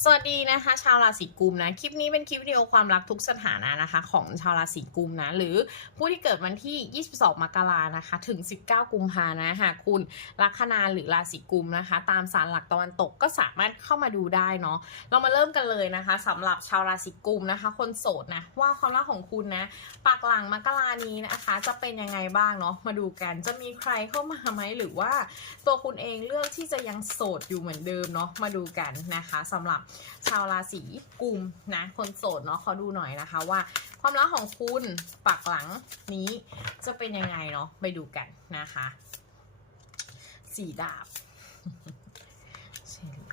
สวัสดีนะคะชาวราศีกุมนะคลิปนี้เป็นคลิปวิดีโอความรักทุกสถานะนะคะ ของชาวราศีกุมนะหรือผู้ที่เกิดวันที่ 22 มกรานะคะ ถึง 19 กุมภานะหากคุณลัคนาหรือราศีกุมนะคะ ตามสารหลักตะวันตกก็สามารถเข้ามาดูได้เนาะเรามาเริ่มกันเลยนะคะสำหรับชาวราศีกุมนะคะ คนโสดนะว่าความรักของคุณนะปากหลังมกรานี้นะคะ จะเป็นยังไงบ้างเนาะมาดูกันจะมีใครเข้ามาไหมหรือว่า ตัวคุณเองเลือกที่จะยังโสดอยู่เหมือนเดิมเนาะมาดูกันนะคะสำหรับชาวราศีกุมนะคนโสดเนาะขอดูหน่อยนะคะว่า ความรักของคุณปักหลังนี้จะเป็นยังไงเนาะไปดูกันนะคะ สีดาบ ใช่เลย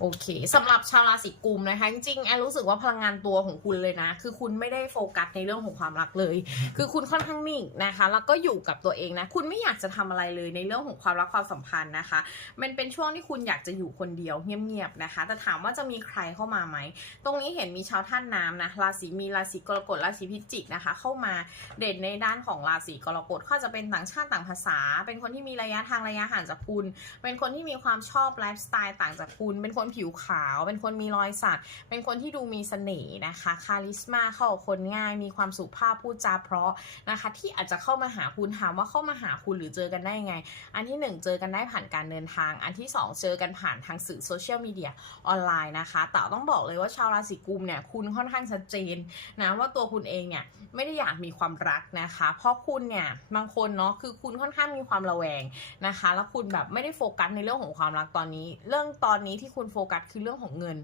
โอเคสำหรับชาวราศีกุมนะคะจริงๆแอนรู้สึกว่าพลังงานตัวของคุณเลยนะ คือคุณไม่ได้โฟกัสในเรื่องของความรักเลย คือคุณค่อนข้างนิ่งนะคะ แล้วก็อยู่กับตัวเองนะ คุณไม่อยากจะทำอะไรเลยในเรื่องของความรักความสัมพันธ์นะคะ มันเป็นช่วงที่คุณอยากจะอยู่คนเดียวเงียบๆนะคะ แต่ถามว่าจะมีใครเข้ามาไหม ตรงนี้เห็นมีชาวท่านน้ำนะราศีมีราศีกรกฎราศีพิจิกนะคะ เข้ามาเด่นในด้านของราศีกรกฎเขาจะเป็นต่างชาติต่างภาษา เป็นคนที่มีระยะทางระยะห่างจากคุณ เป็นคนที่มีความชอบไลฟ์สไตล์ต่างจากคุณ เป็นคนผิวขาว เป็นคนมีรอยสัก เป็นคนที่ดูมีเสน่ห์นะคะ คาลิสมาเข้าคนง่าย มีความสุภาพพูดจาเพราะนะคะ ที่อาจจะเข้ามาหาคุณถามว่าเข้ามาหาคุณหรือเจอกันได้ยังไง อันที่หนึ่งเจอกันได้ผ่านการเดินทาง อันที่สองเจอกันผ่านทางสื่อโซเชียลมีเดียออนไลน์นะคะแต่ต้องบอกเลยว่าชาวราศีกุมเนี่ยคุณค่อนข้างชัดเจนนะว่าตัวคุณเองเนี่ยไม่ได้อยากมีความรักนะคะ เพราะคุณเนี่ยบางคนเนาะคือคุณค่อนข้างมีความระแวงนะคะ แล้วคุณแบบไม่ได้โฟกัสในเรื่องของความรักตอนนี้ เรื่องตอนนี้ที่คุณโฟฟกัสคือเรื่องของเงิน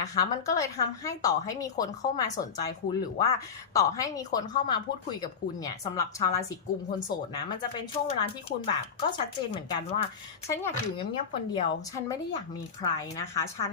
นะคะ มันก็เลยทำให้ต่อให้มีคนเข้ามาสนใจคุณหรือว่าต่อให้มีคนเข้ามาพูดคุยกับคุณเนี่ยสำหรับชาวราศีกุมคนโสดนะ มันจะเป็นช่วงเวลาที่คุณแบบก็ชัดเจนเหมือนกันว่า ฉันอยากอยู่เงียบๆคนเดียว ฉันไม่ได้อยากมีใครนะคะ ฉัน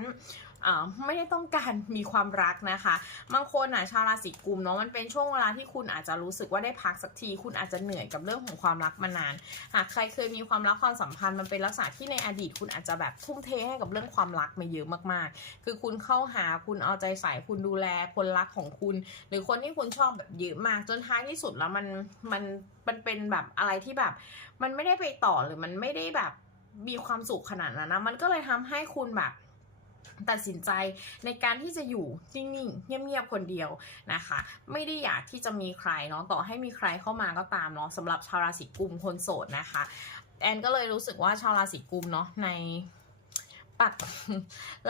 ไม่ได้ต้องการมีความรักนะคะบางคนอะชาวราศีกุมเนาะมันเป็นช่วงเวลาที่คุณอาจจะรู้สึกว่าได้พักสักที คุณอาจจะเหนื่อยกับเรื่องของความรักมานาน หากใครเคยมีความรักความสัมพันธ์มันเป็นลักษณะที่ในอดีต คุณอาจจะแบบทุ่มเทให้กับเรื่องความรักมาเยอะมากๆ คือคุณเข้าหาคุณเอาใจใส่คุณดูแลคนรักของคุณ หรือคนที่คุณชอบแบบเยอะมากจนท้ายที่สุดแล้วมันมันมันเป็นแบบอะไรที่แบบ มันไม่ได้ไปต่อหรือมันไม่ได้แบบมีความสุขขนาดนั้นนะมันก็เลยทำให้คุณแบบ ตัดสินใจในการที่จะอยู่นิ่งๆเงียบๆคนเดียวนะคะ ไม่ได้อยากที่จะมีใครเนาะต่อให้มีใครเข้ามาก็ตามเนาะสำหรับชาวราศีกุมคนโสดนะคะ แอนก็เลยรู้สึกว่าชาวราศีกุมเนาะใน ปัก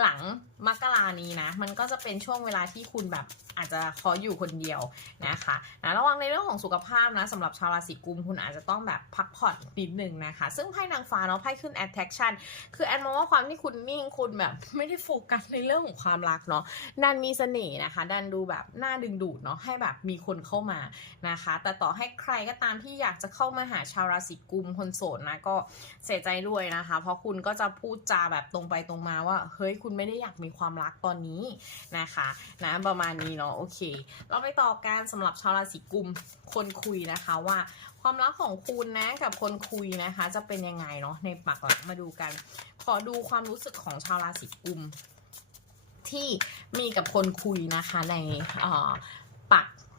หลังมกรานี้นะ มันก็จะเป็นช่วงเวลาที่คุณแบบอาจจะขออยู่คนเดียวนะคะนะระวังในเรื่องของสุขภาพนะสำหรับชาวราศีกุมคุณอาจจะต้องแบบพักผ่อนนิดนึงนะคะ ซึ่งไพ่นางฟ้าเนาะไพ่ขึ้น attraction คือแอนมองว่าความที่คุณนิ่งคุณแบบไม่ได้โฟกัสในเรื่องของความรักเนาะดันมีเสน่ห์นะคะดันดูแบบน่าดึงดูดเนาะให้แบบมีคนเข้ามานะคะ แต่ต่อให้ใครก็ตามที่อยากจะเข้ามาหาชาวราศีกุมคนโสดนะก็เสียใจด้วยนะคะ เพราะคุณก็จะพูดจาแบบตรงไปตรงมาว่า เฮ้ยคุณไม่ได้อยากมีความรักตอนนี้นะคะนะประมาณนี้เนาะโอเค เราไปต่อการสำหรับชาวราศีกุมคนคุยนะคะว่าความรักของคุณนะกับคนคุยนะคะ จะเป็นยังไงเนาะในปักหลังมาดูกัน ขอดูความรู้สึกของชาวราศีกุมที่มีกับคนคุยนะคะในอ่อ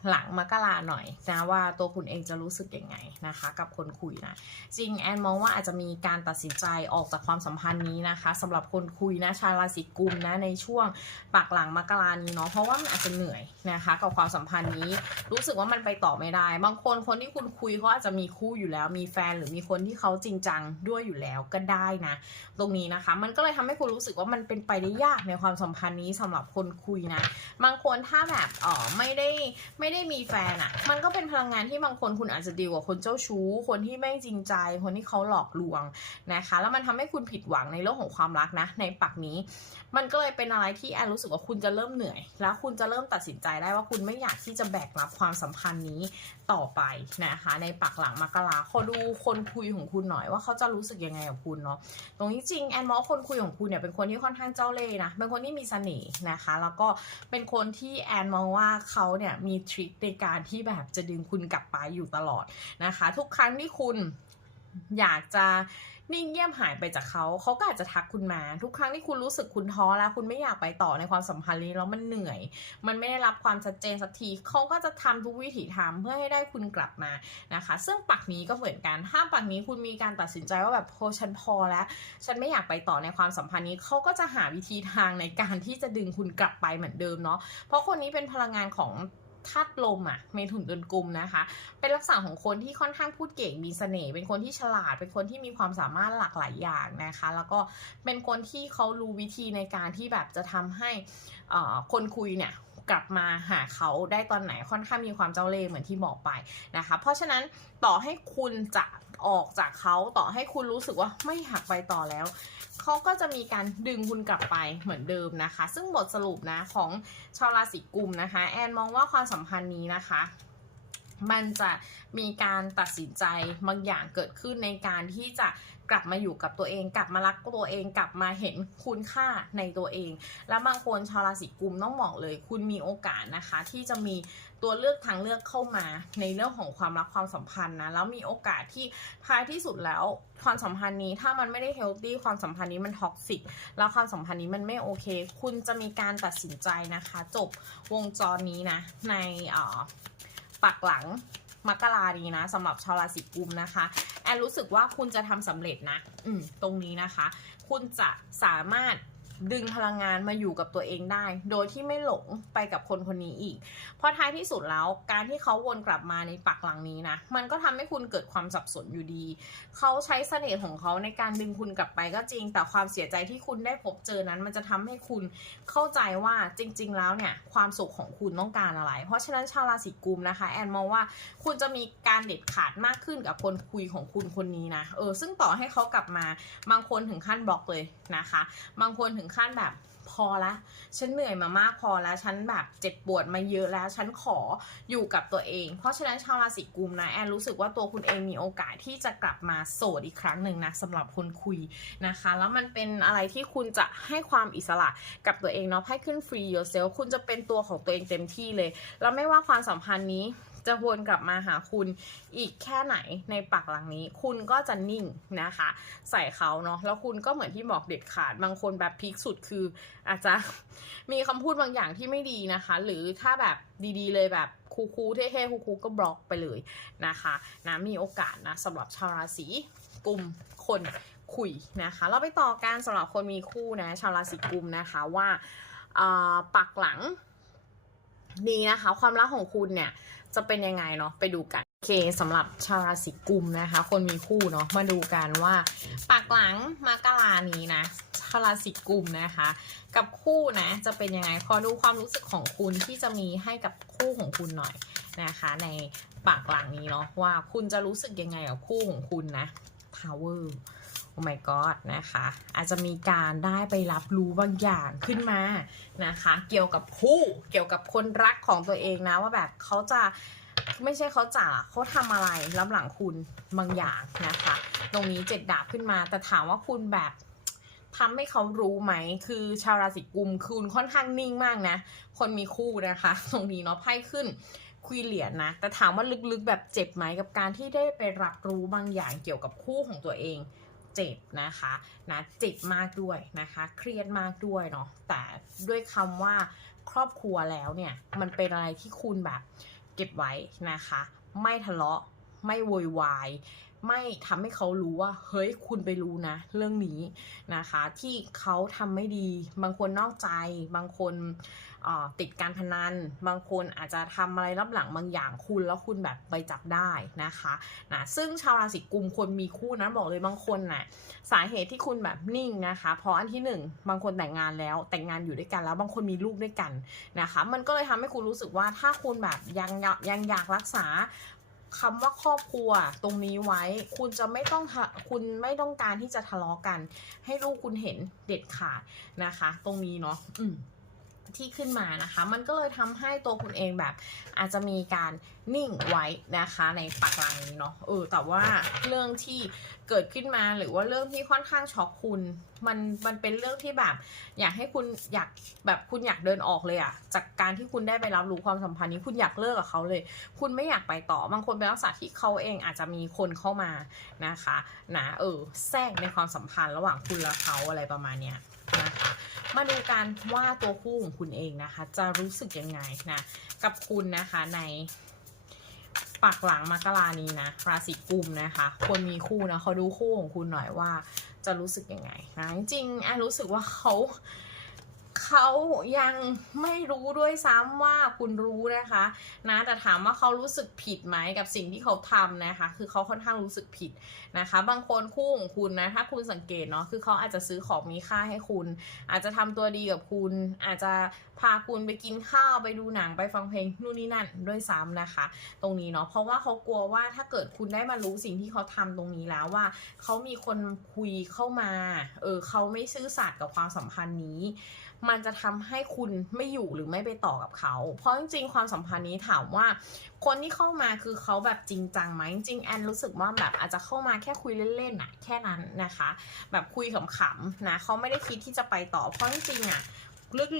หลังมกราหน่อยนะว่าตัวคุณเองจะรู้สึกยังไงนะคะ กับคนคุยนะจริงแอนมองว่าอาจจะมีการตัดสินใจออกจากความสัมพันธ์นี้นะคะสำหรับคนคุยนะชาวราศีกุมนะในช่วงปักหลังมกรานี้เนาะเพราะว่ามันอาจจะเหนื่อยนะคะกับความสัมพันธ์นี้ รู้สึกว่ามันไปต่อไม่ได้ บางคนคนที่คุณคุยเขาอาจจะมีคู่อยู่แล้ว มีแฟนหรือมีคนที่เขาจริงจังด้วยอยู่แล้วก็ได้นะตรงนี้นะคะ มันก็เลยทำให้คุณรู้สึกว่ามันเป็นไปได้ยากในความสัมพันธ์นี้สำหรับคนคุยนะบางคนถ้าแบบเออไม่ได้ไม่ได้มีแฟนอะ่ะมันก็เป็นพลังงานที่บางคนคุณอาจจะดีลกับคนเจ้าชู้ คนที่ไม่จริงใจ คนที่เขาหลอกลวงนะคะ แล้วมันทำให้คุณผิดหวังในเรื่องของความรักนะ ในปักนี้ มันก็เลยเป็นอะไรที่แอนรู้สึกว่าคุณจะเริ่มเหนื่อย แล้วคุณจะเริ่มตัดสินใจได้ว่าคุณไม่อยากที่จะแบกรับความสัมพันธ์นี้ต่อไปนะคะ ในปักหลังมกราขอดูคนคุยของคุณหน่อยว่าเขาจะรู้สึกยังไงกับคุณเนาะตรงนี้จริงแอนมองว่าคนคุยของคุณเนี่ยเป็นคนที่ค่อนข้างเจ้าเล่ห์นะเป็นคนที่มีเสน่ห์นะคะ แล้วก็เป็นคนที่แอนมองว่าเขาเนี่ยมีทริคในการที่แบบจะดึงคุณกลับไปอยู่ตลอดนะคะ ทุกครั้งที่คุณอยากจะนิ่งเงียบหายไปจากเขา เขาก็อาจจะทักคุณมา ทุกครั้งที่คุณรู้สึกคุณท้อแล้ว คุณไม่อยากไปต่อในความสัมพันธ์นี้แล้วมันเหนื่อย มันไม่ได้รับความชัดเจนสักที เขาก็จะทำทุกวิถีทางเพื่อให้ได้คุณกลับมานะคะ ซึ่งปักนี้ก็เหมือนกัน ถ้าปักนี้คุณมีการตัดสินใจว่าแบบโพฉันพอแล้ว ฉันไม่อยากไปต่อในความสัมพันธ์นี้ เขาก็จะหาวิธีทางในการที่จะดึงคุณกลับไปเหมือนเดิมเนาะ เพราะคนนี้เป็นพลังงานของ ธาตุลมอะเมถุนเดือนกุมนะคะ เป็นลักษณะของคนที่ค่อนข้างพูดเก่งมีเสน่ห์เป็นคนที่ฉลาด เป็นคนที่มีความสามารถหลากหลายอย่างนะคะ แล้วก็เป็นคนที่เขารู้วิธีในการที่แบบจะทำให้อ่อคนคุยเนี่ยกลับมาหาเขาได้ตอนไหนค่อนข้างมีความเจ้าเล่ห์เหมือนที่บอกไปนะคะ เพราะฉะนั้นต่อให้คุณจะ ออกจากเขาต่อให้คุณรู้สึกว่าไม่อยากไปต่อแล้ว เขาก็จะมีการดึงคุณกลับไปเหมือนเดิมนะคะ ซึ่งบทสรุปนะของชาวราศีกุมนะคะ แอนมองว่าความสัมพันธ์นี้นะคะ มันจะมีการตัดสินใจบางอย่างเกิดขึ้นในการที่จะกลับมาอยู่กับตัวเอง กลับมารักตัวเองกลับมาเห็นคุณค่าในตัวเอง แล้วบางคนชาวราศีกุมต้องบอกเลย คุณมีโอกาสนะคะ ที่จะมีตัวเลือกทางเลือกเข้ามาในเรื่องของความรักความสัมพันธ์นะแล้วมีโอกาสที่ท้ายที่สุดแล้วความสัมพันธ์นี้ถ้ามันไม่ได้เฮลตี้ความสัมพันธ์นี้มันท็อกซิกแล้วความสัมพันธ์นี้มันไม่โอเค คุณจะมีการตัดสินใจนะคะ จบวงจรนี้นะในอ่อ ปักหลังมกรานี้นะสำหรับชาวราศีกุมนะคะ แอนรู้สึกว่าคุณจะทำสำเร็จนะ อืมตรงนี้นะคะ คุณจะสามารถ ดึงพลังงานมาอยู่กับตัวเองได้ โดยที่ไม่หลงไปกับคนคนนี้อีก เพราะท้ายที่สุดแล้วการที่เขาวนกลับมาในปักหลังนี้นะ มันก็ทำให้คุณเกิดความสับสนอยู่ดี เขาใช้เสน่ห์ของเขาในการดึงคุณกลับไปก็จริง แต่ความเสียใจที่คุณได้พบเจอนั้น มันจะทำให้คุณเข้าใจว่าจริง ๆ แล้วเนี่ยความสุขของคุณต้องการอะไร เพราะฉะนั้นชาวราศีกุมนะคะแอนมองว่าคุณจะมีการเด็ดขาดมากขึ้นกับคนคุยของคุณคนนี้นะ เออ ซึ่งต่อให้เขากลับมา บางคนถึงขั้นบล็อกเลยนะคะ บางคนถึงขั้นแบบพอละ ฉันเหนื่อยมามากพอแล้ว ฉันแบบเจ็บปวดมาเยอะแล้ว ฉันขออยู่กับตัวเอง เพราะฉะนั้นชาวราศีกุมนะแอนรู้สึกว่าตัวคุณเองมีโอกาสที่จะกลับมาโสดอีกครั้งหนึ่งนะสำหรับคนคุยนะคะ แล้วมันเป็นอะไรที่คุณจะให้ความอิสระกับตัวเองเนาะให้ขึ้น free yourself คุณจะเป็นตัวของตัวเองเต็มที่เลย แล้วไม่ว่าความสัมพันธ์นี้ จะวนกลับมาหาคุณอีกแค่ไหนในปักหลังนี้ คุณก็จะนิ่งนะคะ ใส่เขาเนาะแล้วคุณก็เหมือนที่บอกเด็ดขาดบางคนแบบพีคสุดคืออาจจะมีคำพูดบางอย่างที่ไม่ดีนะคะ หรือถ้าแบบดีๆ เลยแบบคูลๆเท่ๆคูลๆก็บล็อกไปเลยนะคะนะมีโอกาสนะสำหรับชาวราศีกุมคนคุยนะคะ เราไปต่อการสำหรับคนมีคู่นะชาวราศีกุมนะคะว่าอ่าปักหลังนี้นะคะ ความรักของคุณเนี่ย จะเป็นยังไงเนาะไปดูกัน โอเคสำหรับชาวราศีกุมนะคะ คนมีคู่เนาะมาดูกันว่าปากหลังมกรานี้นะชาวราศีกุมนะคะ กับคู่นะจะเป็นยังไงขอดูความรู้สึกของคุณที่จะมีให้กับคู่ของคุณหน่อยนะคะ ในปากหลังนี้เนาะว่าคุณจะรู้สึกยังไงกับคู่ของคุณนะ Power โอ้ my god นะคะ อาจจะมีการได้ไปรับรู้บางอย่างขึ้นมานะคะ เกี่ยวกับคู่เกี่ยวกับคนรักของตัวเองนะว่าแบบเขาจะไม่ใช่เขาจะเขาทำอะไรรับหลังคุณบางอย่างนะคะ ตรงนี้เจ็ดดาบขึ้นมา แต่ถามว่าคุณแบบทำให้เขารู้ไหม คือชาวราศีกุมคุณค่อนข้างนิ่งมากนะ คนมีคู่นะคะ ตรงนี้เนาะไพ่ขึ้นคุยเหรียญนะ แต่ถามว่าลึกๆแบบเจ็บไหมกับการที่ได้ไปรับรู้บางอย่างเกี่ยวกับคู่ของตัวเอง เจ็บนะคะนะเจ็บมากด้วยนะคะ เครียดมากด้วยเนาะแต่ด้วยคำว่าครอบครัวแล้วเนี่ยมันเป็นอะไรที่คุณแบบเก็บไว้นะคะ ไม่ทะเลาะไม่โวยวาย ไม่ทำให้เขารู้ว่า เฮ้ยคุณไปรู้นะ เรื่องนี้นะคะ ที่เขาทำไม่ดี บางคนนอกใจ บางคนติดการพนัน บางคนอาจจะทำอะไรรับหลังบางอย่างคุณแล้วคุณแบบไปจับได้นะคะนะซึ่งชาวราศีกุมคนมีคู่นะบอกเลยบางคนน่ะสาเหตุที่คุณแบบนิ่งนะคะ เพราะอันที่หนึ่งบางคนแต่งงานแล้วแต่งงานอยู่ด้วยกันแล้วบางคนมีลูกด้วยกันนะคะ มันก็เลยทำให้คุณรู้สึกว่าถ้าคุณแบบยังยังอยากรักษา คำว่าครอบครัวตรงนี้ไว้ คุณจะไม่ต้องคุณไม่ต้องการที่จะทะเลาะกัน ให้ลูกคุณเห็นเด็ดขาดนะคะ ตรงนี้เนาะอืม ที่ขึ้นมานะคะ มันก็เลยทำให้ตัวคุณเองแบบ อาจจะมีการนิ่งไว้นะคะในปักหลังนี้เนาะเออแต่ว่าเรื่องที่เกิดขึ้นมาหรือว่าเรื่องที่ค่อนข้างช็อกคุณมันมันเป็นเรื่องที่แบบ อยากให้คุณอยากแบบคุณอยากเดินออกเลยอะจากการที่คุณได้ไปรับรู้ความสัมพันธ์นี้คุณอยากเลิกกับเขาเลย คุณไม่อยากไปต่อบางคนเป็นลักษณะที่เขาเองอาจจะมีคนเข้ามานะคะนะเออแทรกในความสัมพันธ์ระหว่างคุณและเขาอะไรประมาณเนี้ยนะคะ มาดูกันว่าตัวคู่ของคุณเองนะคะ จะรู้สึกยังไงนะกับคุณนะคะในปักหลังมกรานี้นะราศีกุมนะคะควรมีคู่นะเขาดูคู่ของคุณหน่อยว่าจะรู้สึกยังไงนะจริงๆแอนรู้สึกว่าเขา เขายังไม่รู้ด้วยซ้ำว่าคุณรู้นะคะนะแต่ถามว่าเขารู้สึกผิดไหมกับสิ่งที่เขาทำนะคะ คือเขาค่อนข้างรู้สึกผิดนะคะ บางคนคู่ของคุณนะถ้าคุณสังเกตเนาะคือเขาอาจจะซื้อของมีค่าให้คุณ อาจจะทำตัวดีกับคุณ อาจจะพาคุณไปกินข้าวไปดูหนังไปฟังเพลงนู่นนี่นั่นด้วยซ้ำนะคะ ตรงนี้เนาะเพราะว่าเขากลัวว่าถ้าเกิดคุณได้มารู้สิ่งที่เขาทำตรงนี้แล้วว่าเขามีคนคุยเข้ามาเออเขาไม่ซื่อสัตย์กับความสัมพันธ์นี้ มันจะทำให้คุณไม่อยู่หรือไม่ไปต่อกับเขา เพราะจริงๆความสัมพันธ์นี้ถามว่า คนที่เข้ามาคือเขาแบบจริงจังไหมจริงแอนรู้สึกว่าแบบอาจจะเข้ามาแค่คุยเล่นๆน่ะแค่นั้นนะคะ แบบคุยขำๆนะเขาไม่ได้คิดที่จะไปต่อเพราะจริงๆอะ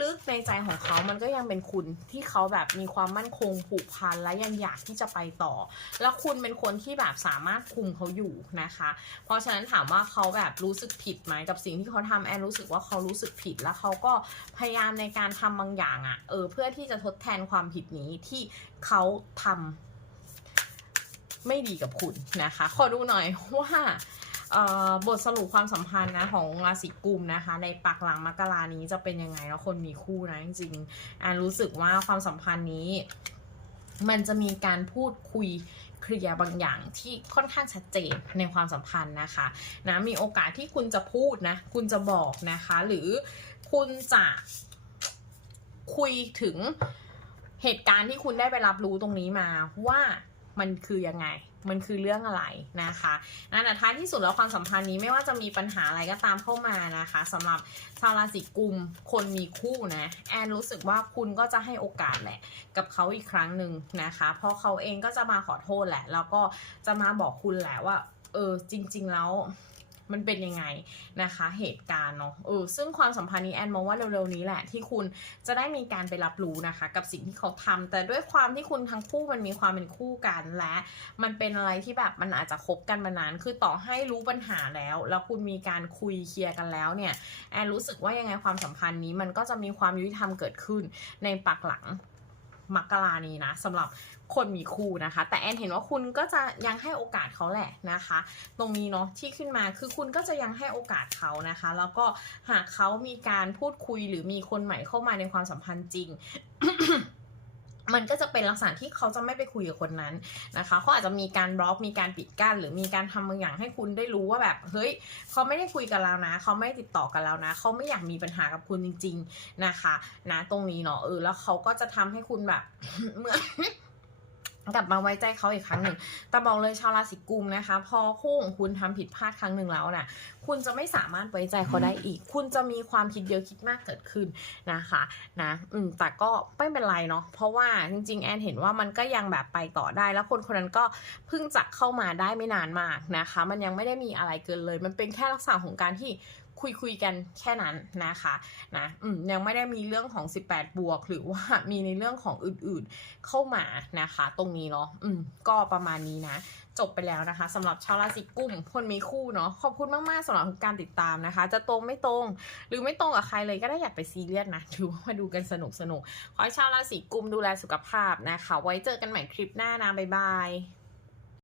ลึกๆในใจของเขามันก็ยังเป็นคุณที่เขาแบบมีความมั่นคงผูกพันและยังอยากที่จะไปต่อ แล้วคุณเป็นคนที่แบบสามารถคุมเขาอยู่นะคะ เพราะฉะนั้นถามว่าเขาแบบรู้สึกผิดไหมกับสิ่งที่เขาทำแอนรู้สึกว่าเขารู้สึกผิดแล้วเขาก็พยายามในการทำบางอย่างอะ่ะเออเพื่อที่จะทดแทนความผิดนี้ที่เขาทำไม่ดีกับคุณนะคะ ขอดูหน่อยว่า บทสรุปความสัมพันธ์นะของราศีกุมนะคะ ในปักหลังมกรานี้จะเป็นยังไงแล้วคนมีคู่นะจริงๆแอนรู้สึกว่าความสัมพันธ์นี้ มันจะมีการพูดคุยเคลียร์บางอย่างที่ค่อนข้างชัดเจนในความสัมพันธ์นะคะนะมีโอกาสที่คุณจะพูดนะ คุณจะบอกนะคะ หรือคุณจะคุยถึงเหตุการณ์ที่คุณได้ไปรับรู้ตรงนี้มาว่ามันคือยังไง มันคือเรื่องอะไรนะคะนะแต่ท้ายที่สุดแล้วความสัมพันธ์นี้ไม่ว่าจะมีปัญหาอะไรก็ตามเข้ามานะคะสำหรับชาวราศีกุมคนมีคู่นะแอนรู้สึกว่าคุณก็จะให้โอกาสแหละ กับเขาอีกครั้งหนึ่งนะคะ เพราะเขาเองก็จะมาขอโทษแหละ แล้วก็จะมาบอกคุณแหละว่า เออจริง ๆ แล้ว มันเป็นยังไงนะคะ เหตุการณ์เนาะเออซึ่งความสัมพันธ์นี้แอนมองว่าเร็วๆนี้แหละที่คุณจะได้มีการไปรับรู้นะคะ กับสิ่งที่เขาทำแต่ด้วยความที่คุณทั้งคู่มันมีความเป็นคู่กันและ มันเป็นอะไรที่แบบมันอาจจะคบกันมานาน คือต่อให้รู้ปัญหาแล้ว แล้วคุณมีการคุยเคลียร์กันแล้วเนี่ยแอนรู้สึกว่ายังไงความสัมพันธ์นี้มันก็จะมีความยุติธรรมเกิดขึ้นในปักหลัง มกรานี้นะสำหรับคนมีคู่นะคะ แต่แอนเห็นว่าคุณก็จะยังให้โอกาสเขาแหละนะคะ ตรงนี้เนาะที่ขึ้นมาคือคุณก็จะยังให้โอกาสเขานะคะ แล้วก็หากเขามีการพูดคุยหรือมีคนใหม่เข้ามาในความสัมพันธ์จริง มันก็จะเป็นลักษณะที่เขาจะไม่ไปคุยกับคนนั้นนะคะเขาอาจจะมีการบล็อกมีการปิดกั้น หรือมีการทำบางอย่างให้คุณได้รู้ว่าแบบเฮ้ยเขาไม่ได้คุยกันแล้วนะเขาไม่ได้ติดต่อกันแล้วนะเขาไม่อยากมีปัญหากับคุณจริง ๆนะคะ นะตรงนี้เนาะเออแล้วเขาก็จะทำให้คุณแบบเหมือน กลับมาไว้ใจเขาอีกครั้งหนึ่ง แต่บอกเลยชาวราศีกุมนะคะ พอคู่ของคุณทำผิดพลาดครั้งหนึ่งแล้วนะ่ะ คุณจะไม่สามารถไว้ใจเขาได้อีก คุณจะมีความคิดเยอะคิดมากเกิดขึ้นนะคะ นะ อืม แต่ก็ไม่เป็นไรเนาะ เพราะว่าจริง ๆ แอนเห็นว่ามันก็ยังแบบไปต่อได้ แล้วคนคนนั้นก็เพิ่งจะเข้ามาได้ไม่นานมากนะคะ มันยังไม่ได้มีอะไรเกินเลย มันเป็นแค่ลักษณะของการที่ คุยคุยๆกันแค่นั้นนะคะนะยังไม่ได้มีเรื่องของ 18 บวก หรือว่ามีในเรื่องของอื่นๆเข้ามานะคะ ตรงนี้เนาะอืมก็ประมาณนี้นะ จบไปแล้วนะคะสำหรับชาวราศีกุมคนมีคู่เนาะขอบคุณมากๆสำหรับการติดตามนะคะ จะตรงไม่ตรง หรือไม่ตรงกับใครเลยก็ได้อย่าไปซีเรียสนะถือว่ามาดูกันสนุกสนุกๆขอให้ชาวราศีกุมดูแลสุขภาพนะคะ ไว้เจอกันใหม่คลิปหน้านะบ๊ายบาย